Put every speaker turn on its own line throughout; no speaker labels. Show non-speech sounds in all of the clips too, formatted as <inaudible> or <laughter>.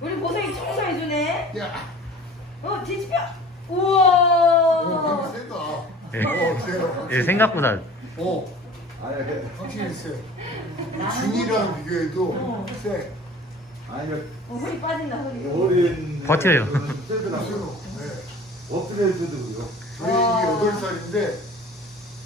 우리 고생이 청소해주네. 야. 어, 뒤집혀. 우와. 어, 세다.
예, <laughs> 네. 어, <세네. 웃음> 네, 생각보다. 오. 어. 아니야, 네.
확실히 세. <laughs> 그 중이랑 비교해도 어. 세.
아니야. 어, 허리 빠진다, 허리.
어린... 버텨요. <laughs> 어, 네.
업그이드도요 어, <laughs> 어. 저희 이 여덟 살인데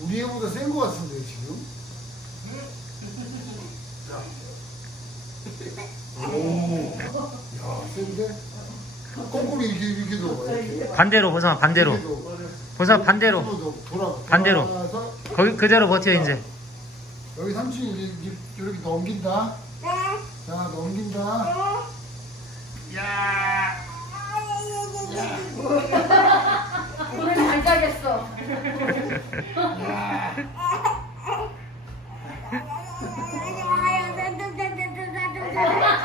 우리 애보다 센것 같은데 지금. <laughs> 야, 이제, 이제.
이렇게, 반대로, 보상 반대로. 보상 반대로. 돌아, 돌아, 반대로. 돌아, 반대로. 돌아, 거기 그대로 돌아, 버텨, 버텨, 이제.
여기 삼촌 이제 이렇게 넘긴다. 자, 넘긴다. 야.
야. 야. 오늘 잘 자겠어. <laughs> <야. 웃음>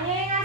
Nie. Yeah.